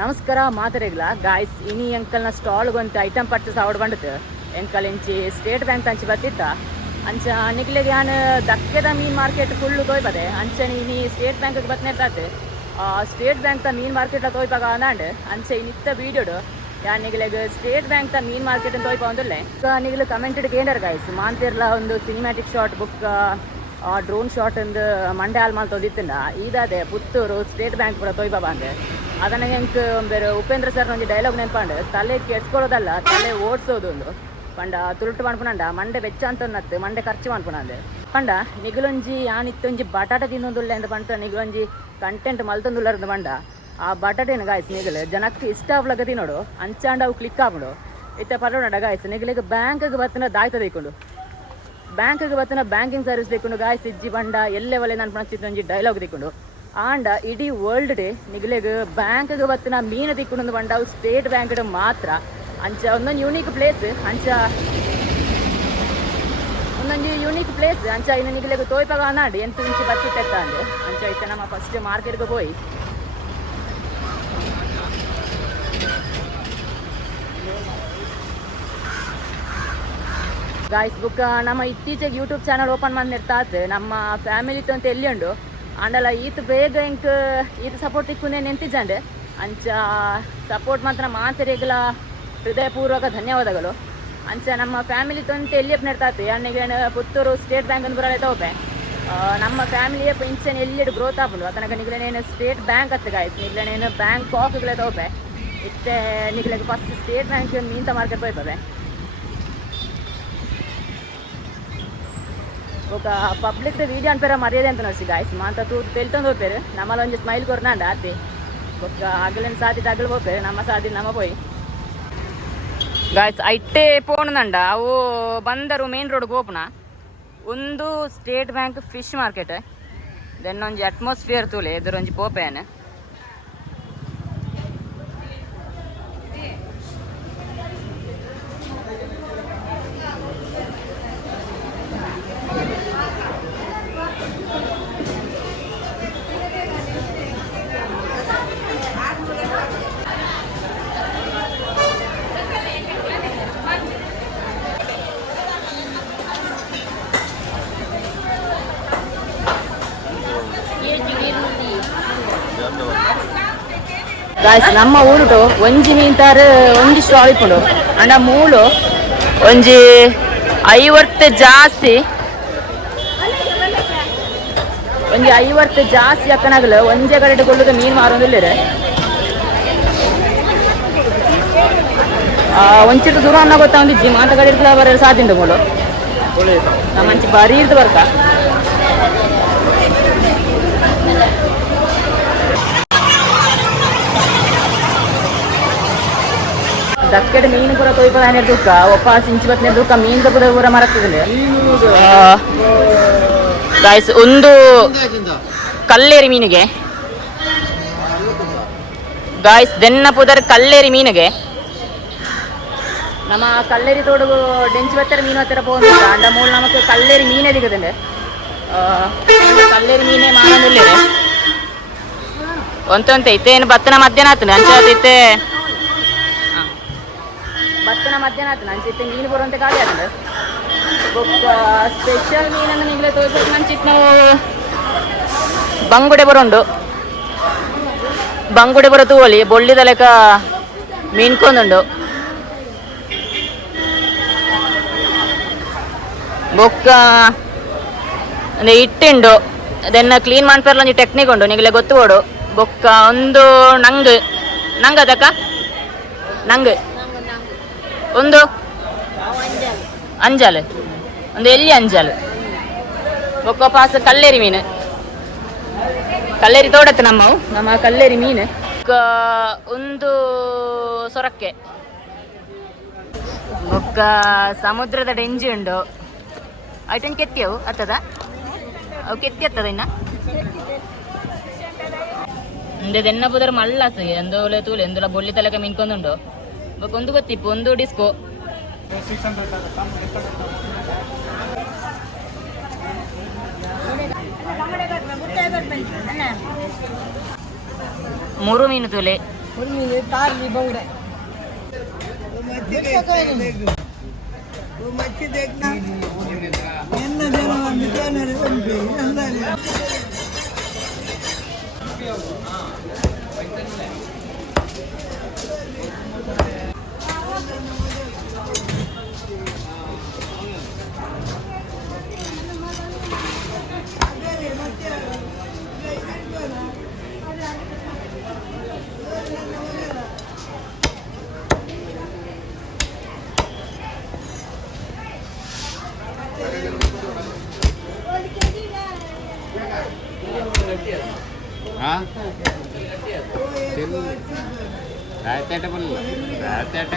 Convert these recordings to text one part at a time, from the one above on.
ನಮಸ್ಕಾರ ಮಾತರೆಗ್ಲ ಗಾಯ್ಸ್ ಇನಿ ಎಂಕಲ್ನ ಸ್ಟಾಲ್ಗೊಂತ item purchase ಆವಡ್ ಬಂಡತ್ ಎಂಕಲ್ ಇಂಚಿ ಸ್ಟೇಟ್ ಬ್ಯಾಂಕ್ ಅಂಚಿ ಬತ್ತಿತ್ತ ಅಂಚ ನಿಕ್ಲೆಗೆ ಯಾನ್ ದಕ್ಕೆದ ಮೀನ್ ಮಾರ್ಕೆಟ್ ಫುಲ್ ತೋಯ್ಪದೆ ಅಂಚನೆ ಇನಿ ಸ್ಟೇಟ್ ಬ್ಯಾಂಕ್ ಬತ್ನೆರ್ತಾತ್ ಸ್ಟೇಟ್ ಬ್ಯಾಂಕ್ ತ ಮೀನ್ ಮಾರ್ಕೆಟ್ ತೋಯ್ಪಾಗ ಅಂದಾಂಡ್ ಅಂಚೆ ಇನ್ನಿತ್ತ ವೀಡಿಯೋಡು ಯಾನ್ ನಿಗ್ಲೆಗ್ ಸ್ಟೇಟ್ ಬ್ಯಾಂಕ್ ತ ಮೀನ್ ಮಾರ್ಕೆಟ್ ತೋಯ್ಪ ಒಂದುಲ್ಲೆ ನಿಗ್ಲು ಕಮೆಂಟೆಡ್ ಕೇಂಡರ್ ಗಾಯ್ಸ್ ಮಾಂತಿರ್ಲ ಒಂದು cinematic shot book drone shot ಒಂದು ಮಂಡೆ ಆಲ್ಮಾಲ್ ತೊಂದಿತ್ತಿಂದ ಇದಾದೆ ಪುತ್ತೂರು ಸ್ಟೇಟ್ ಬ್ಯಾಂಕ್ ಕೂಡ ತೋಯ್ಪ ಬಂದೆ ಅದನ್ನ ಹೆಂಗೆ ಬೇರೆ ಉಪೇಂದ್ರ ಸರ್ ಒಂದು ಡೈಲಾಗ್ ನೆನಪಂಡು ತಲೆ ಕೆಡ್ಸ್ಕೊಳ್ಳೋದಲ್ಲ ತಲೆ ಓಡಿಸೋದು ಒಂದು ಪಂಡ ತುರುಟು ಮಾಡ್ಪುಣಂಡ ಮಂಡೆ ಬೆಚ್ಚ ಅಂತ ಮಂಡೆ ಖರ್ಚು ಮಾಡ್ಪುಣಂದೆ ಪಂಡ ನಿಗುಲೊಂಜಿ ಯಾನಿತ್ತೊಂಜಿ ಬಟಾಟೆ ತಿನ್ನೋದುಲ್ಲ ಅಂತ ಪಂಟ ನಿಗುಲೊಂಜಿ ಕಂಟೆಂಟ್ ಮಲ್ತೊಂದುಲ್ಲರ್ದು ಪಂಡ ಆ ಬಟಾಟೆನ ಗಾಯ್ಸ್ ನಿಗಲು ಜನಕ್ಕೆ ಇಷ್ಟ ಆಗ್ಲಕ್ಕ ತಿನ್ನೋಡು ಅಂಚಾಂಡ ಅವು ಕ್ಲಿಕ್ ಆಗ್ಬಿಡು ಇತ್ತ ಪರೋಣ ಗಾಯ್ಸ್ ನಿಗಲಿಗೆ ಬ್ಯಾಂಕ್ಗೆ ಬತ್ತಿನ ದಾಯ್ತ ಬೇಕೊಂಡು ಬ್ಯಾಂಕ್ಗೆ ಬತ್ತಿನ ಬ್ಯಾಂಕಿಂಗ್ ಸರ್ವಿಸ್ ಬೇಕೊಂಡು ಗಾಯ್ಸ್ ಇಜ್ಜಿ ಬಂಡ ಎಲ್ಲೇ ಒಲೆ ನಾನು ಪಣಚಿತ್ತೊಂಜಿ ಡೈಲಾಗ್ ತಿಕ್ಕೊಂಡು ಆಂಡ ಇಡೀ ವರ್ಲ್ಡ್ ಡೇ ನಿಗಲೆಗ್ ಬ್ಯಾಂಕ್ಗೆ ಬತ್ತಿನ ಮೀನು ತಿಕ್ಕೊಂಡು ಬಂಡ ಅವು ಸ್ಟೇಟ್ ಬ್ಯಾಂಕ್ ಮಾತ್ರ ಅಂಚ ಒಂದೊಂದು ಯೂನಿಕ್ ಪ್ಲೇಸ್ ಅಂಚ ಒಂದೊಂದು ಯೂನಿಕ್ ಪ್ಲೇಸ್ ಅಂಚ ಇನ್ನು ನಿಗಲೆಗ್ ತೋಯ್ಪಾಗ ಅನ್ನಾಡಿ ಎಂಟು ಇಂಚು ಬತ್ತಿತ್ತ ಅಂದೆ ಅಂಚ ಇತ್ತ ನಮ್ಮ ಫಸ್ಟ್ ಮಾರ್ಕೆಟ್ಗೆ ಹೋಗಿ ಗಾಯ್ಸ್ ಬುಕ್ಕ ನಮ್ಮ ಇತ್ತೀಚೆಗೆ ಯೂಟ್ಯೂಬ್ ಚಾನಲ್ ಓಪನ್ ಮಾಡಿರ್ತಾತ್ ನಮ್ಮ ಫ್ಯಾಮಿಲಿತ್ತು ಅಂತ ಎಲ್ಲಿ ಉಂಡು ಅಂಡಲ್ಲ ಈತ ಬೇಗ ಇಂಕ್ ಈತ ಸಪೋರ್ಟ್ ತಿಕ್ಕೊಂಡೆ ನೆಂತಿದ್ದಂಡೆ ಅಂಚ ಸಪೋರ್ಟ್ ಮಾತ್ರ ಮಾತೆರೆಗ್ಲ ಹೃದಯಪೂರ್ವಕ ಧನ್ಯವಾದಗಳು ಅಂಚ ನಮ್ಮ ಫ್ಯಾಮಿಲಿ ತೊಂತ ಎಲ್ಲಿಯಪ್ಪ ನೆಡ್ತಾತು ಯಾನಿಗೆ ಪುತ್ತೂರು ಸ್ಟೇಟ್ ಬ್ಯಾಂಕ್ ಅಂತ ಬರಲ್ಲ ತಗೋಪೆ ನಮ್ಮ ಫ್ಯಾಮಿಲಿಯ ಇಂಚನೆ ಎಲ್ಲಿಡು ಗ್ರೋತ್ ಆಗ್ಬೋದು ಅದನ್ನ ನಿಗ್ಲೇನೇನು ಸ್ಟೇಟ್ ಬ್ಯಾಂಕ್ ಹತ್ತು ಗಾಯ್ಸ್ ನಿಗ್ಲೇನೇನು ಬ್ಯಾಂಕ್ ಕಾಕ್ಗಳೇ ತಗೋಪೆ ಇತ್ತೆ ನಿಗ್ಲೆಗೆ ಫಸ್ಟ್ ಸ್ಟೇಟ್ ಬ್ಯಾಂಕ್ ಮೀನ್ತ ಮಾರ್ಕೆಟ್ ಹೋಯ್ತದೆ ఒక పబ్లిక్ వీడియో అని పేరు మర్యాద ఎంత నచ్చి గాయస్ మా అంత తెలుతుంది పోయారు నమ్మలో ಒಂಜಿ ಸ್ಮೈಲ್ ಕೊರ್ನಾಂಡ ಅತ್ತೆ ఒక ಅಗಲಿನ ಸಾತಿ ತಗಲು ಹೋಗ್ತಾರೆ ನಮ್ಮ ಸಾತಿ ನಮ್ಮ పోయి ಗಾಯ್ಸ್ ಐಟ್ಟೆ ಪೋಣಂಡ ಅವು ಬಂದರು ಮೇನ್ ರೋಡ್ಗೆ ಓಪನ ಒಂದು state bank fish market then ಒಂಜಿ ಅಟ್ಮಾಸ್ಫಿಯರ್ ತೂಲೆ ಎದುರೊಂಜಿ ಪೋಪೇನ್ ಗಾಯ್ಸ್ ನಮ್ಮ ಊರುಟು ಒಂಜಿ ಮೀನ್ತಾರು ಒಂಜಿ ಸ್ಟಾಲ್ ಇಪ್ಪುಂಡು ಅಂಡ ಮೂಲು ಒಂಜಿ 50 ಜಾಸ್ತಿ ಒಂಜಿ 50 ಜಾಸ್ತಿ ಅಕ್ಕನಾಗಲು ಒಂಜೆ ಕಡೆ ಕೊಲ್ಲುಗ ಮೀನು ಮಾರೋದಿಲ್ಲರೆ ಒಂಚಿಟ್ಟು ದೂರ ಅನ್ನ ಗೊತ್ತಾ ಒಂದಿಜ್ಜಿ ಮಾತ ಕಡೆ ಇರ್ತದ ಬರ ಸಾಧ್ಯ ಮೂಲು ನಮ್ಮ ಮಂಚಿ ಬರೀ ಇರ್ದು ಬರ್ಕ ದಕ್ಕೆಡ್ ಮೀನು ಪೂರ ತೊಯ್ಪದಾನೆ ದುಃಖ ಒಪ್ಪ ಸಿಂಚು ಬತ್ತನೆ ದುಃಖ ಮೀನು ಪೂರ ಪೂರ ಮರಕ್ತದೆ ಗಾಯ್ಸ್ ಒಂದು ಕಲ್ಲೇರಿ ಮೀನಿಗೆ ಗಾಯ್ಸ್ ದೆನ್ನ ಪುದರ್ ಕಲ್ಲೇರಿ ಮೀನಿಗೆ ನಮ್ಮ ಕಲ್ಲೇರಿ ತೋಡು ಡೆಂಚು ಬತ್ತರ ಮೀನು ಹತ್ತಿರ ಪೋಂದು ಅಂಡ ಮೂಲ ನಮಕ್ ಕಲ್ಲೇರಿ ಮೀನೇ ದಿಗದಂಡೆ ಕಲ್ಲೇರಿ ಮೀನೇ ಮಾನೊಂದಿಲ್ಲರೆ ಒಂತೆ ಇತ್ತೇನು ಬತ್ತನ ಮಧ್ಯಾಹ್ನ ಆತನೆ ಅಂಚೆ ಭತ್ತನ ಮಧ್ಯಾಹ್ನ ಆಯ್ತು ನಂಚಿತ್ತೆ ಮೀನು ಬರುವಂತೆ ಖಾಲಿ ಆಗ್ತದೆ ಸ್ಪೆಷಲ್ ಮೀನನ್ನು ನಿಗಲೇ ತೋರಿಸೋದು ನಂಚಿತ್ತು ನಾವು ಬಂಗುಡೆ ಬರೋಂಡು ಬಂಗುಡೆ ಬರೋ ತೂವಲಿ ಬೊಳ್ಳಿದ ಲೆಕ್ಕ ಮೀನ್ಕೊಂದುಂಡು ಬೊಕ್ಕ ಅಂದರೆ ಇಟ್ಟುಂಡು ಅದನ್ನು ಕ್ಲೀನ್ ಮಾಡ್ಪರ್ಲ ಒಂಜಿ ಟೆಕ್ನಿಕ್ ಉಂಡು ನಿಗಲೇ ಗೊತ್ತುಕೊಡು ಬೊಕ್ಕ ಒಂದು ನಂಗೆ ಅದಕ್ಕ ನಂಗೆ ಒಂದು ಅಂಜಲ್ ಒಂದು ಎಲ್ಲಿ ಅಂಜಲ್ ಒಕ್ಕ ಪಾಸ ಕಲ್ಲೇರಿ ಮೀನು ಕಲ್ಲೇರಿ ತೋಡತ್ತೆ ನಮ್ಮ ಕಲ್ಲೇರಿ ಮೀನು ಒಂದು ಸೊರಕ್ಕೆ ಒಕ್ಕ ಸಮುದ್ರದ ಡೆಂಜಿ ಉಂಡು ಐಟನ್ ಕೆತ್ತಿಯವು ಅತ್ತದ ಅವು ಕೆತ್ತಿ ಹತ್ತದ ಇನ್ನ ಮುಂದೆ ದೆನ್ನ ಬುದರ್ ಮಳ್ಳಾಸ ಎಂದೋಲೆ ತೂಲೆ ಎಂದೋಲ ಬೊಳ್ಳಿ ತಲೆಕ ಮೀನ್ಕೊಂದುಂಡು ಒಂದು ಗೊತ್ತಿಪ್ಪು ಒಂದು ಡಿಸ್ಕೋ ಮೂರು ಮೀನು ತೂಲೆ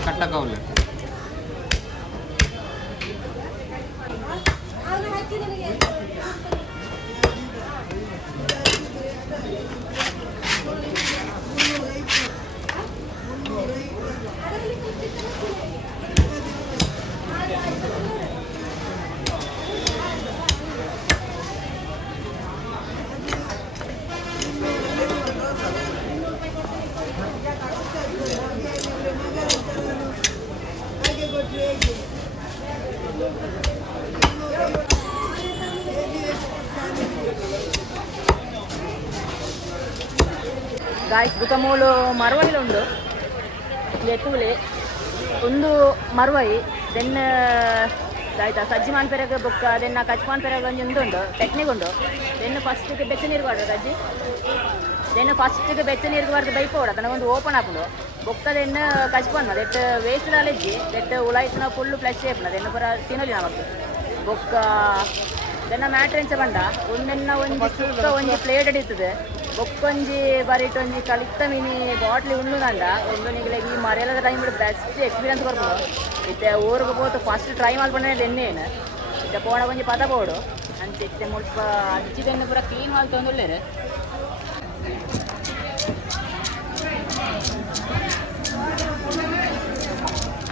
ಕಟ್ಟಕವಲ್ಲ ಗಾಯ್ಸ್ ಬುಕ ಮೂಲು ಮರವೈಲು ಉಂಡು ಎತ್ತುಲೆ ಒಂದು ಮರವೈ ದೆನ್ ಆಯ್ತಾ ಸಜ್ಜಿ ಮಾನ್ಪೆರಗ ಬುಕ್ಕ ದೆನ್ನ ಕಚ್ ಮಾನ್ಪೆರಗ ಒಂದುಂಡು ಟೆಕ್ನಿಕ್ ಉಂಡು ದೆನ್ ಫಸ್ಟಿಗೆ ಬೆಚ್ಚ ನೀರು ಬಾರ್ದು ಅಜ್ಜಿ ದೆನ್ ಫಸ್ಟಿಗೆ ಬೆಚ್ಚ ನೀರು ಬಾರ್ದು ಬೈಪ್ ಹೊಡ ತನಗ ಒಂದು ಓಪನ್ ಹಾಕೊಂಡು ಬೊಕ್ಕ ದೆನ್ನ ಕಚ್ಪನ್ ದೆಟ್ ವೇಸ್ಟ್ ದಾಲೆಜ್ಜಿ ದೆಟ್ ಉಳಾಯ್ತನ ಫುಲ್ ಫ್ಲೆಶ್ ಏಪನ ದೆನ್ನ ಪೂರ ತಿನ್ನಲಿ ನಮಕ್ ಬೊಕ್ಕ ದೆನ್ನ ಮ್ಯಾಟ್ರೆನ್ಸ್ ಬಂಡ ಒಂದೆನ್ನ ಒಂಜಿ ಸುಕ್ಕ ಒಂಜಿ ಪ್ಲೇಟ್ ಹಿಡಿತದೆ ಬೊಕ್ಕೊಂಜಿ ಬರಿಟ್ ಒಂಜಿ ಕಲಿತ ಮೀನಿ ಬಾಟ್ಲಿ ಉಣ್ಣುದಂಡ ಒಂದು ನಿಗಲೆ ಈ ಮರೆಯಲ್ಲದ ಟೈಮ್ ಬೆಸ್ಟ್ ಎಕ್ಸ್ಪೀರಿಯನ್ಸ್ ಬರ್ಬೋದು ಇತ್ತೆ ಊರಿಗೆ ಹೋತು ಫಸ್ಟ್ ಟ್ರೈ ಮಾಡ್ಕೊಂಡೆ ಎಣ್ಣೆನು ಇತ್ತೆ ಪೋಣ ಒಂಜಿ ಪದ ಬೋಡು ಅಂತ ಇತ್ತೆ ಮುಲ್ಪ ಹಚ್ಚಿದೆಣ್ಣೆ ಪೂರ ಕ್ಲೀನ್ ಮಾಡಿ ತೊಂದುಳ್ಳೇರು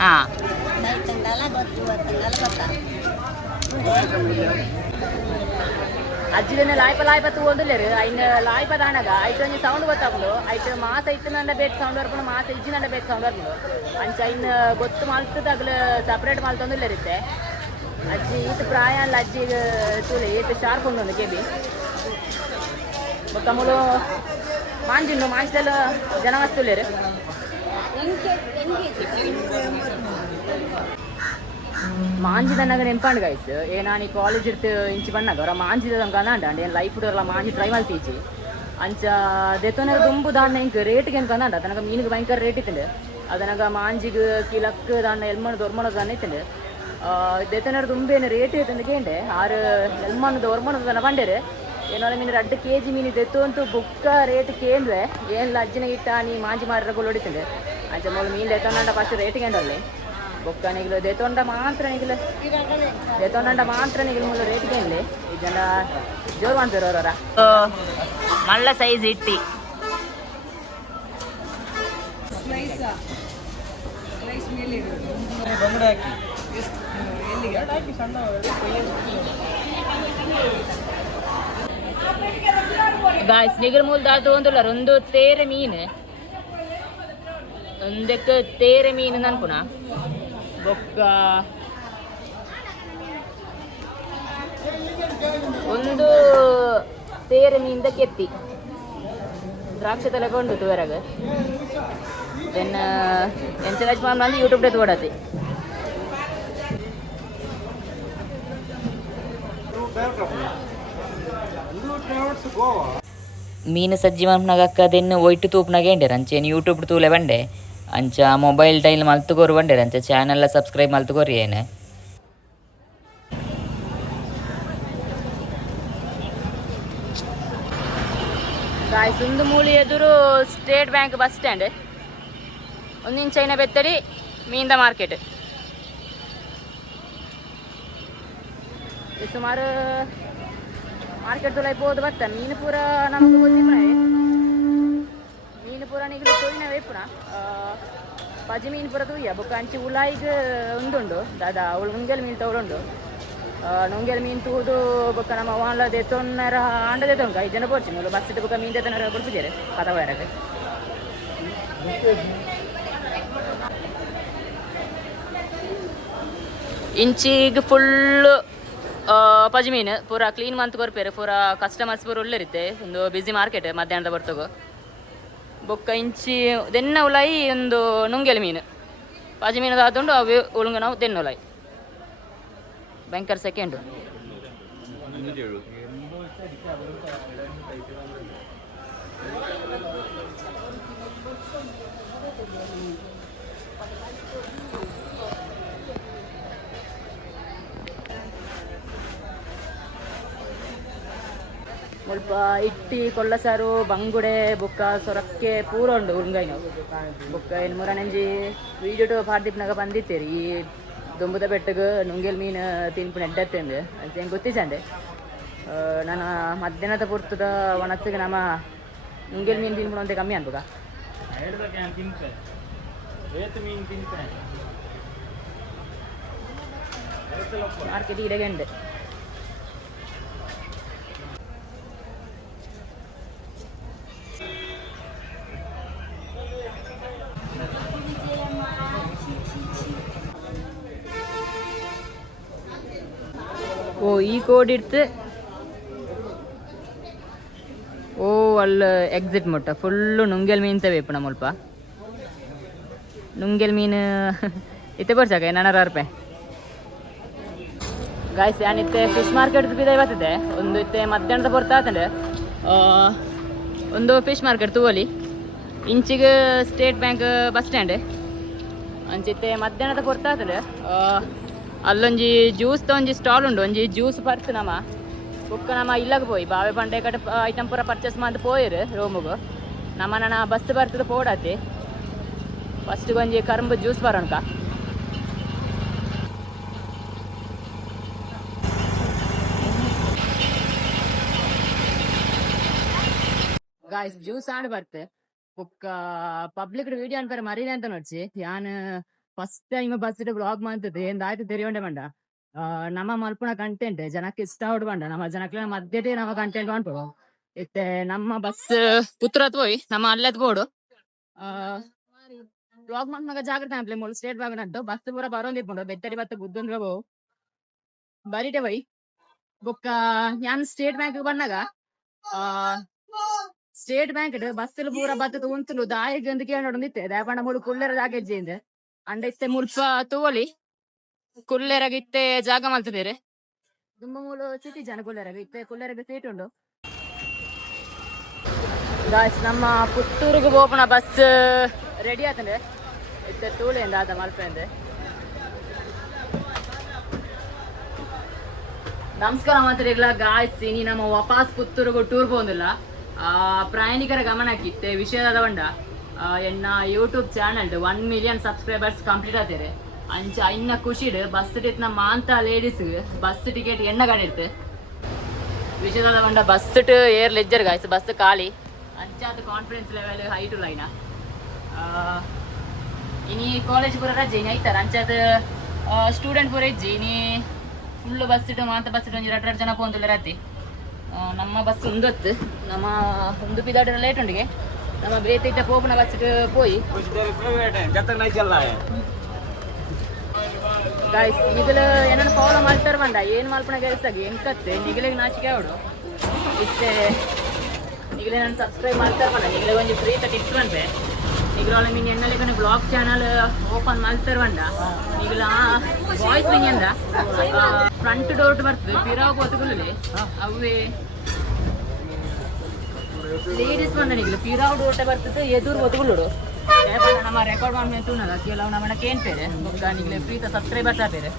ಹಾಂ ಅಜ್ಜಿದನ್ನ ಲಾಯ್ಪ ತಗೊಂಡುಲ್ಲೇರು ಐನ ಲಾಯ್ಪ ದಾಣಗ ಐಟು ಒಂಜಿ ಸೌಂಡ್ ಗೊತ್ತಾಗ್ಲು ಐಟು ಮಾಸ ಇತ್ತನಂಡ ಬೇಟ್ ಸೌಂಡ್ ಬರ್ಕೊಂಡು ಮಾಸ ಇಜ್ಜಿನಂಡ ಬೇಟ್ ಸೌಂಡ್ ಬರ್ಕೊಂಡು ಅಂಚ ಐನ್ ಗೊತ್ತು ಮಲ್ತದ ಅಗ್ಲು ಸಪ್ರೇಟ್ ಮಲ್ತೊಂದುಲ್ಲೇರಿತ್ತೆ ಅಜ್ಜಿ ಈತ ಪ್ರಾಯ ಅಲ್ಲ ಅಜ್ಜಿಗೆ ತೂಲೆ ಈತ ಶಾರ್ಪ್ ಉಂಡು ಕೆಬಿ ಬೊಕ್ಕ ಮಾಂಜಿಂಡು ಮಾಂಸದಲ್ಲ ಜನ ವಸ್ತುಲೇರು ಮಾಂಜಿದನ್ನಾಗ ನೆನ್ಪಂಡು ಗಾಯ್ಸ್ ನಾನು ಈ ಕಾಲೇಜ್ ಇರ್ತು ಇಂಚಿ ಬಣ್ಣಾಗ ಅವರ ಮಾಂಜಿದ ಕದಾಂಡ ಏನು ಲೈಫ್ ಎಲ್ಲ ಮಾಂಜಿ ಟ್ರೈ ಮಾಡ್ತೀಚಿ ಅಂಚ ದೆತ್ತೋನಾಗ ತುಂಬು ದಾಂಡ ಹಿಂಗೆ ರೇಟ್ಗೆ ಏನು ಕದಾಂಡ ತನಗ ಮೀನಿಗೆ ಭಯಂಕರ ರೇಟ್ ಇತ್ತಂಡು ಅದನಾಗ ಮಾಂಜಿಗೆ ಕಿಲಕ್ ದಾಂಡ ಎಲ್ಮಣ್ಣು ದೊರ್ಮಣ್ಣದ ದಾಂಡ ಇತ್ತಂಡು ದೆತ್ತೋನಾಗ ತುಂಬೇನು ರೇಟ್ ಇತ್ತಂದು ಕೇಂಡೆ ಆರು ಎಲ್ಮಣ್ಣದ ದೊರ್ಮಣ್ಣದ ದಾಂಡ ಬಂಡೇರು ಏನೋ ಮೀನು 2 kg ಮೀನು ದೆತ್ತು ಅಂತೂ ಬುಕ್ಕ ರೇಟ್ ಕೇಂದ್ರೆ ಏನು ಅಜ್ಜಿನ ಇಟ್ಟ ನೀ ಮಾಂಜಿ ಮಾರಗಳು ಹೊಡಿತಂಡು ಅಂಚ ಮೂಲ ಮೀನು ದೆತ್ತೋನಂಡ ಫಸ್ಟ್ ರೇಟ್ ಕೇಂದ್ರಲ್ಲಿ ಬೊಕ್ಕ ನಿಗಲು ದೆತ್ತೊಂಡ ಮಾತ್ರ ನಿಗಲು ಮೂಲ ರೇಟ್ಗೆ ಇಲ್ಲಿ ಇದೆಲ್ಲ ಜೋರು ಅಂತಾರೆ ಅವರ ಮಲ್ಲ ಸೈಜ್ ಇಟ್ಟಿ ಗಾಯ್ಸ್ ನಿಗಲ್ ಮೂಲ ದಾತು ಒಂದುಲ್ಲ ಒಂದು ತೇರೆ ಮೀನು ಒಂದಕ್ಕೆ ತೇರೆ ಮೀನು ಅನ್ಪುಣ ಬೊಕ್ಕ ಒಂದು ತೇರೆ ಮೀನಿಂದ ಕೆತ್ತಿ ದ್ರಾಕ್ಷಿ ತಲೆಗೊಂಡು ತೂರಾಗ ದೆನ್ ಎಂಚಲಚ್ ಮಾಡಿ ಯೂಟ್ಯೂಬ್ ಡೆ ತೋಡತಿ ಮೀನು ಸಜ್ಜಿ ಮನ್ಪನಾಗ ಅಕ್ಕ ದೆನ್ನು ಒಯ್ಟು ತೂಪ್ನಾಗ ಎಂಡೇರು ಅಂಚೇನು ಯೂಟ್ಯೂಬ್ ತೂಲೆ ಬಂಡೆ ಅಂಚ ಮೊಬೈಲ್ ಟೈಲ್ ಮಲ್ತುಗೋರು ಬಂಡೇರು ಅಂಚ ಚಾನೆಲ್ಲ ಸಬ್ಸ್ಕ್ರೈಬ್ ಮಲ್ತುಗೋರಿ ಏನೆ ಸುಂದು ಮೂಳಿ ಎದುರು ಸ್ಟೇಟ್ ಬ್ಯಾಂಕ್ ಬಸ್ ಸ್ಟ್ಯಾಂಡ್ ಒಂದಿಂಚೈನ ಬೆತ್ತಡಿ ಮೀಂದ ಮಾರ್ಕೆಟ್ ಸುಮಾರು ಮಾರ್ಕೆಟ್ ತುಲ ಇಪ್ಪೋದು ಬತ್ತ ಮೀನು ಪೂರ ನಮಗೆ ಗೊತ್ತಿಲ್ಲ ಮೀನು ಪೂರ ನಿಗಲು ತೊಯ್ನವೇ ಪುನ ಪಜಿ ಮೀನು ಪೂರ ತುಯ್ಯ ಬೊಕ್ಕ ಅಂಚಿ ಉಲಾಯಿಗೆ ಉಂದುಂಡು ದಾದಾ ಅವಳು ನುಂಗೆಲ್ ಮೀನು ತಗೊಳ್ಳುಂಡು ನುಂಗೆಲ್ ಮೀನು ತೂದು ಬೊಕ್ಕ ನಮ್ಮ ಅವಲ್ಲ ದೆತ್ತೊನ್ನರ ಆಂಡ ದೆತ್ತೊಂಡು 5 ಜನ ಪೋರ್ಚಿ ಮೂಲು ಬಸ್ ಬೊಕ್ಕ ಮೀನು ದೆತ್ತನರ ಬಿಡ್ತಿದ್ದಾರೆ ಕಥವಾರಕ್ಕೆ ಇಂಚಿಗೆ ಫುಲ್ ಪಜಿ ಮೀನು ಪೂರ ಕ್ಲೀನ್ ಮಂತ್ ಕೊರ್ಪೇರು ಪೂರ ಕಸ್ಟಮರ್ಸ್ ಪೂರ ಒಳ್ಳೆರಿತ್ತೆ ಒಂದು ಬಿಸಿ ಮಾರ್ಕೆಟ್ ಮಧ್ಯಾಹ್ನದ ಬರ್ತಗೋ ಬೊಕ್ಕ ಇಂಚಿ ದೆನ್ನ ಉಲಾಯಿ ಒಂದು ನುಂಗೆಲು ಮೀನು ಪಜಿ ಮೀನು ಆದುಂಡು ಅವು ಉಳುಂಗ ನಾವು ದೆನ್ನ ಉಲಾಯಿ ಭಯಂಕರ ಸೆಕೆಂಡು ಸ್ವಲ್ಪ ಇಟ್ಟಿ ಕೊಲ್ಲಸಾರು ಬಂಗುಡೆ ಬುಕ್ಕ ಸೊರಕ್ಕೆ ಪೂರ ಉಂಡು ಉಂಗೈನು ಬುಕ್ಕ ಏನು ಮೂರನೆಂಜಿ ವೀಡಿಯೋ ಪಾಡ್ದಿಪ್ನಾಗ ಬಂದಿತ್ತೇರಿ ಈ ದೊಂಬುದ ಬೆಟ್ಟಗೆ ನುಂಗೆಲ್ ಮೀನು ತಿನ್ಪು ನೆಡ್ಡತ್ತಂದು ಅಂತ ಹೆಂಗೆ ಗೊತ್ತಿಸಂಡೆ ನಾನು ಮಧ್ಯಾಹ್ನದ ಪುರ್ತದ ಒಣಸಿಗೆ ನಮ್ಮ ನುಂಗೆಲ್ ಮೀನು ತಿನ್ಪು ಅಂತ ಕಮ್ಮಿ ಅನ್ಬೋಗ ಮಾರ್ಕೆಟ್ ಇಡಗಂಡೆ ಓ ಈ ಕೋಡ್ ಇಡ್ತು ಓ ಅಲ್ಲಿ ಎಕ್ಸಿಟ್ ಮೊಟ್ಟ ಫುಲ್ಲು ನುಂಗೆಲ್ ಮೀನು ತವೇಪು ನಮ್ಮಲ್ಪ ನುಂಗೆಲ್ ಮೀನು ಇತ್ತೆ ಬರ್ಸಾಕ 400 ರೂಪಾಯಿ ಗಾಯ್ಸ್ ಏನಿತ್ತೆ ಫಿಶ್ ಮಾರ್ಕೆಟ್ ಬಿದ ಇವತ್ತಿದೆ ಒಂದು ಇತ್ತೆ ಮಧ್ಯಾಹ್ನದ ಬರ್ತಾ ಆತಂಡೆ ಒಂದು ಫಿಶ್ ಮಾರ್ಕೆಟ್ ತೂವಲಿ ಇಂಚಿಗೆ ಸ್ಟೇಟ್ ಬ್ಯಾಂಕ್ ಬಸ್ ಸ್ಟ್ಯಾಂಡ್ ಅಂಚಿತ್ತೆ ಮಧ್ಯಾಹ್ನದ ಬರ್ತಾ ಆತಂಡೆ ಅಲ್ಲೊಂಜಿ ಜ್ಯೂಸ್ ಒಂಜಿ ಸ್ಟಾಲ್ ಉಂಡು ಒಂಜಿ ಜ್ಯೂಸ್ ಬರ್ತು ನಮ್ಮ ಬುಕ್ಕ ನಮ್ಮ ಇಲ್ಲಗೆ ಪೋಯಿ ಬಾವೆ ಬಂಡೆ ಕಡೆ ಐಟಮ್ ಪೂರ ಪರ್ಚೇಸ್ ಮಾಡಿ ಪೋಯಿರು ರೂಮಿಗೆ ನಮ್ಮ ನನ್ನ ಬಸ್ ಬರ್ತದೆ ಪೋಡತ್ತೆ ಫಸ್ಟಿಗೆ ಒಂಜಿ ಕರಂಬು ಜ್ಯೂಸ್ ಬರೋಣಕ ಗಾಯ್ಸ್ ಜ್ಯೂಸ್ ಆಡ್ ಬರ್ತೆ ಬುಕ್ಕ ಪಬ್ಲಿಕ್ ವಿಡಿಯೋ ಅನ್ಪರೆ ಮರೀನೆ ಅಂತ ನೋಡ್ಸಿ ಯಾನ್ ಫಸ್ಟ್ ಟೈಮ್ ಬಸ್ ಬ್ಲಾಗ್ ಮಾಡ್ತದೆ ಎಂದಾಯ್ತು ತೆರಿಯೊಂಡೆ ಮಂಡ ನಮ್ಮ ಮಲ್ಪುಣ ಕಂಟೆಂಟ್ ಜನಕ್ಕೆ ಇಷ್ಟ ಹೊಡ್ಬಂಡ ನಮ್ಮ ಜನಕ್ಕೆ ಮಧ್ಯೆ ನಮ್ಮ ಕಂಟೆಂಟ್ ಮಾಡ್ಬೋದು ಇತ್ತೆ ನಮ್ಮ ಬಸ್ ಪುತ್ರ ಹೋಯ್ ನಮ್ಮ ಅಲ್ಲದ್ ಬೋಡು ಬ್ಲಾಗ್ ಮಾಡ್ನಾಗ ಜಾಗ್ರತೆ ಅನ್ಪ್ಲೆ ಮೂಲ ಸ್ಟೇಟ್ ಬ್ಯಾಂಕ್ ನಟ್ಟು ಬಸ್ ಪೂರ ಬರೋಂದಿರ್ಬೋದು ಬೆತ್ತಡಿ ಬತ್ತ ಗುದ್ದೊಂದ್ರೆ ಬೋ ಬರೀಟೆ ಬೈ ಬೊಕ್ಕ ಯಾನ್ ಸ್ಟೇಟ್ ಬ್ಯಾಂಕ್ ಬಂದಾಗ ಸ್ಟೇಟ್ ಬ್ಯಾಂಕ್ ಬಸ್ ಪೂರ ಬತ್ತದ ಉಂತಲು ದಾಯಿಗೆ ಒಂದು ಕೇಳೋಡಿತ್ತೆ ದಯಪಂಡ ಮೂಲ ಕುಳ್ಳರ ಜಾಗೆಜ್ಜಿಂದ ಅಂಡ ಇತ್ತೆ ಮುಲ್ಪ ತೂವಲಿ ಕುಲ್ಲೆರಗಿತ್ತೆ ಜಾಗ ಮಾಡ್ತಿದ್ದೀರಿ ತುಂಬ ಮೂಲು ಸಿಟಿ ಜನ ಕುಲ್ಲೆರಗ ಇತ್ತೆ ಕುಲ್ಲೆರಗ ಸೀಟ್ ಉಂಡು ಗಾಯ್ಸ್ ನಮ್ಮ ಪುತ್ತೂರಿಗೆ ಹೋಗೋಣ ಬಸ್ ರೆಡಿ ಆತಂಡೆ ಇತ್ತೆ ತೂಳೆಯಿಂದ ಆದ ಮಲ್ಪೆಂದೆ ನಮಸ್ಕಾರ ಮಾತ್ರಿಗಳ ಗಾಯ್ಸ್ ಇನಿ ನಮ್ಮ ವಾಪಸ್ ಪುತ್ತೂರಿಗೆ ಟೂರ್ ಹೋಗೋದಿಲ್ಲ ಪ್ರಯಾಣಿಕರ ಗಮನಕ್ಕಿತ್ತೆ ವಿಷಯದ ಬಂಡ ಎನ್ನ YouTube channel 1 million subscribers complete ಆತೇರೆ ಅಂಚ ಇನ್ನ ಖುಷಿಡ್ ಬಸ್ ಟಿಕೆಟ್ ನಮ್ಮ ಮಾಂತ ಲೇಡೀಸ್ ಬಸ್ ಟಿಕೆಟ್ ಎಣ್ಣ ಗಾಡಿರ್ತೆ ವಿಷಯದ ಬಂಡ bus air ledger guys bus ಖಾಲಿ ಅಂಚಾದ ಕಾನ್ಫಿಡೆನ್ಸ್ ಲೆವೆಲ್ ಹೈ ಟು ಲೈನ ಇನಿ ಕಾಲೇಜ್ ಪೂರ ರಜೆ ಇನಿ ಐತಾರ ಅಂಚಾದ ಸ್ಟೂಡೆಂಟ್ ಪೂರ ಇಜ್ಜಿ ಇನಿ ಫುಲ್ ಬಸ್ ಇಟ್ಟು ಮಾಂತ ಬಸ್ ಇಟ್ಟು ಒಂಜಿ 2 ಜನ ಪೋಂದಿಲ್ಲ ರಾತ್ರಿ ನಮ್ಮ ಬಸ್ ಒಂದೊತ್ತು ನಮ್ಮ ಒಂದು ಪಿದಾಡ ಲೇಟ್ ಉಂಡಿಗೆ ನಮ್ಮ ಬೇತ ಇಟ್ಟ ಪೋಪನ ಬಸ್ ಪೋಯಿ ಗಾಯ್ಸ್ ನಿಗಲು ಏನನ್ನು ಫಾಲೋ ಮಾಡ್ತಾರೆ ಬಂದ ಏನು ಮಲ್ಪನ ಗೆಲ್ಸಾಗಿ ಎಂಕತ್ತೆ ನಿಗಲಿಗೆ ನಾಚಿಕೆ ಅವಡು ಇಷ್ಟೇ ನಿಗಲೇ ನಾನು ಸಬ್ಸ್ಕ್ರೈಬ್ ಮಾಡ್ತಾರೆ ಬಂದ ನಿಗಲಿಗೆ ಒಂದು ಫ್ರೀ ಟಿಪ್ಸ್ ಬಂದೆ ನಿಗಲ ಮೀನು ಎನ್ನಲಿಕ್ಕೆ ಬ್ಲಾಗ್ ಚಾನಲ್ ಓಪನ್ ಮಾಡ್ತಾರೆ ಬಂದ ನಿಗಲ ವಾಯ್ಸ್ ಮೀನಿಂದ ಫ್ರಂಟ್ ಡೋರ್ ಬರ್ತದೆ ಪಿರಾವ್ ಗೊತ್ತುಗಳಲ್ಲಿ ಅವೇ ಲೇಡೀಸ್ ಬಂದ ನಿಗಲು ಪಿರಾವ್ ಡೋಟ ಬರ್ತದೆ ಎದುರು ಗೊತ್ತುಗಳು ನಮ್ಮ ರೆಕಾರ್ಡ್ ಮಾಡ್ಮೇಲೆ ಕೆಲವು ನಮ್ಮನ್ನ ಕೇಳ್ತೇವೆ ಬೊಕ್ಕ ನಿಗಲೇ ಫ್ರೀ ಸಬ್ಸ್ಕ್ರೈಬರ್ಸ್ ಆಗ್ತೇವೆ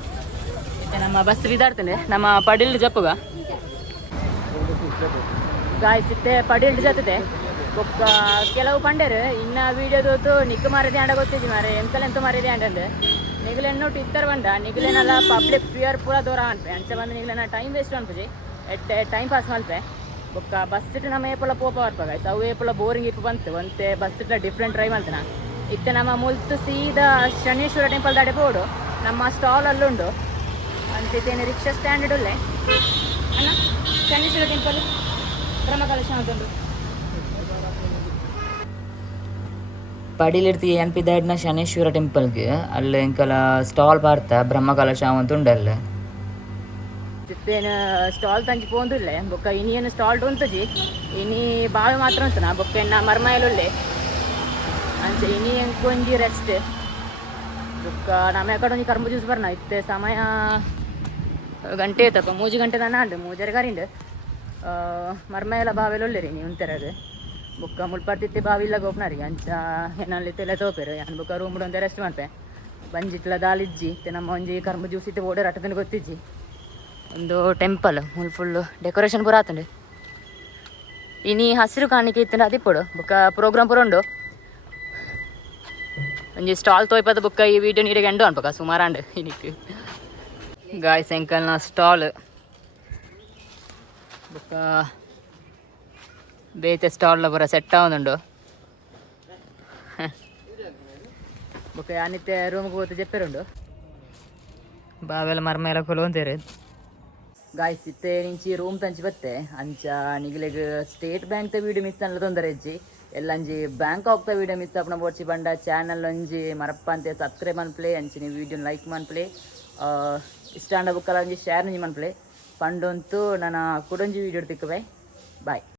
ಮತ್ತೆ ನಮ್ಮ ಬಸ್ ಇದಾಡ್ತೇನೆ ನಮ್ಮ ಪಡಿಲ್ ಜಪ್ಪುಗ ಗಾಯ್ಸ್ ಇತ್ತೆ ಪಡಿಲ್ ಜತ್ತದೆ ಬೊಕ್ಕ ಕೆಲವು ಪಂಡರು ಇನ್ನ ವಿಡಿಯೋದೋತು ನಿಕ್ಕು ಮಾರದೆ ಆಂಡ ಗೊತ್ತಿದ್ದಿ ಮಾರೆ ಎಂತಲೆಂತ ಮಾರಿದೆ ಆಂಡಂದು ನಿಗಲೆನ್ನೊಟ್ಟು ಇತ್ತರ ಬಂದ ನಿಗಲೇನಲ್ಲ ಪಬ್ಲಿಕ್ ಫಿಯರ್ ಪೂರ ದೂರ ಅನ್ಪೆ ಅಂಚೆ ಬಂದು ನಿಗಲೇನ ಟೈಮ್ ವೇಸ್ಟ್ ಅನ್ಪಜಿ ಎಟ್ಟೆ ಟೈಮ್ ಪಾಸ್ ಮಲ್ಪೆ ಬೊಕ್ಕ ಬಸ್ ಇಟ್ಟು ನಮ್ಮ ಏಪಲ ಪೋಪ ಬರ್ಪ ಗಾಯ್ಸ್ ಅವು ಏಪಲ ಬೋರಿಂಗ್ ಇಪ್ಪು ಬಂತು ಒಂತೆ ಬಸ್ ಇಟ್ಟ ಡಿಫ್ರೆಂಟ್ ಟ್ರೈ ಮಾಡ್ತಾನ ಇತ್ತೆ ನಮ್ಮ ಮುಲ್ತು ಸೀದಾ ಶನೇಶ್ವರ ಟೆಂಪಲ್ ದಾಡೆ ಬೋಡು ನಮ್ಮ ಸ್ಟಾಲ್ ಅಲ್ಲುಂಡು ಅಂತಿದ್ದೇನೆ ರಿಕ್ಷಾ ಸ್ಟ್ಯಾಂಡ್ ಉಳ್ಳೆ ಅಣ್ಣ ಶನೇಶ್ವರ ಟೆಂಪಲ್ ಬ್ರಹ್ಮ ಕಲೆಕ್ಷನ್ ಅಂತಂದು ಪಡಿಲಿರ್ತಿ ಅನ್ಪಿದ್ದಾಡ್ನ ಶನೇಶ್ವರ ಟೆಂಪಲ್ಗೆ ಅಲ್ಲಿ ಎಂಕಲ ಸ್ಟಾಲ್ ಪಾರ್ತ ಬ್ರಹ್ಮಕಲಶ ಅಂತ ಉಂಡಲ್ಲ ಚಿತ್ತೇನು ಸ್ಟಾಲ್ ತಂಜಿ ಪೋಂದುಲ್ಲೆ ಬೊಕ್ಕ ಇನಿಯೇನು ಸ್ಟಾಲ್ ಉಂತಜಿ ಇನಿ ಬಾವಿ ಮಾತ್ರ ಉಂತನ ಬೊಕ್ಕ ಮರ್ಮಾಯಲುಲ್ಲೆ ಅಂಚೆ ಇನಿ ಎಂಕೊಂಜಿ ರೆಸ್ಟ್ ಬೊಕ್ಕ ನಮ್ಮ ಕಡೆ ಒಂಜಿ ಕರ್ಮು ಜ್ಯೂಸ್ ಬರ್ನ ಇತ್ತೆ ಸಮಯ ಗಂಟೆ ಐತಪ್ಪ 3 ಗಂಟೆ ತನ ಅಂಡು 3:30 ಕರಿಂಡು ಮರ್ಮಾಯಲ ಬಾವಿಲು ಒಳ್ಳೆರಿ ನೀವು ಉಂತೆರದು ಬೊಕ್ಕ ಮುಳ್ಪಡ್ತಿತ್ತೆ ಬಾವಿಲ್ಲ ಗೋಪ್ನಾರಿಗೆ ಅಂಚ ಏನಲ್ಲಿ ತೆಲೆ ತೋಪೆರು ಯಾನ್ ಬೊಕ್ಕ ರೂಮ್ ಒಂದು ರೆಸ್ಟ್ ಮಾಡ್ಪೆ ಬಂಜಿಟ್ಲ ದಾಲಿಜ್ಜಿ ನಮ್ಮ ಒಂಜಿ ಕರ್ಮು ಜ್ಯೂಸ್ ಇತ್ತೆ ಓಡರ್ ಅಟ್ಟದಿಂದ ಗೊತ್ತಿಜ್ಜಿ ಒಂದು ಟೆಂಪಲ್ ಫುಲ್ಲು ಡೆಕೋರೇಷನ್ ಪೂರ ಆತಂಡು ಇನಿ ಹಸಿರು ಕಾಣಿಕೆ ಇತ್ತು ಅದಿಪ್ಪಡು ಬೊಕ್ಕ ಪ್ರೋಗ್ರಾಮ್ ಪೂರ ಉಂಡು ಒಂಜಿ ಸ್ಟಾಲ್ ತೋಯ್ಪದ ಬೊಕ್ಕ ಈ ವಿಡಿಯೋ ನೀರಿಗೆ ಎಂಡು ಅನ್ಪಕ ಸುಮಾರು ಇನಿಕ್ ಗಾಯ್ಸ್ ಎಂಕಲ್ನ ಸ್ಟಾಲ್ ಬೊಕ್ಕ ಬೇತೆ ಸ್ಟಾಲ್ ಪೂರ ಸೆಟ್ ಆವೊಂದುಂಡು ಬೊಕ್ಕ ಯಾನಿತ್ತೆ ರೂಮ್ಗೆ ಹೋಗ್ತಾ ಜೆಪ್ಪೆರುಂಡು ಬಾವೆಲ್ಲ ಮರ್ಮೆಲ್ಲ ಕೊಲುವಂತೇರು ಗಾಯ್ಸ್ ಇತ್ತೆ ನಿಂಚಿ ರೂಮ್ ತಂಚಿ ಬತ್ತೆ ಅಂಚ ನಿಗ್ಲೆಗ್ ಸ್ಟೇಟ್ ಬ್ಯಾಂಕ್ ವೀಡಿಯೋ ಮಿಸ್ ಅನ್ನಲ ತೊಂದರೆ ಇಜ್ಜಿ ಎಲ್ಲಂಜಿ ಬ್ಯಾಂಕಾಕ್ ವೀಡಿಯೋ ಮಿಸ್ ಆಪಣ ಬೋಡ್ಚಿ ಬಂಡ ಚಾನಲ್ ಒಂಜಿ ಮರಪ್ಪ ಅಂತೆ ಸಬ್ಸ್ಕ್ರೈಬ್ ಮನ್ಪ್ಲೆ ಅಂಚಿ ನೀವು ವೀಡಿಯೋನ ಲೈಕ್ ಮನ್ಪ್ಲೆ ಇಷ್ಟ ಅಂಡ ಬುಕ್ಕಲ್ಲ ಒಂಜಿ ಶೇರ್ ಮನ್ಪ್ಲೆ ಪಂಡೊಂತು ನಾನು ಕುಡೊಂಜಿ ವೀಡಿಯೋ ತಿಕ್ಕುವೆ ಬಾಯ್.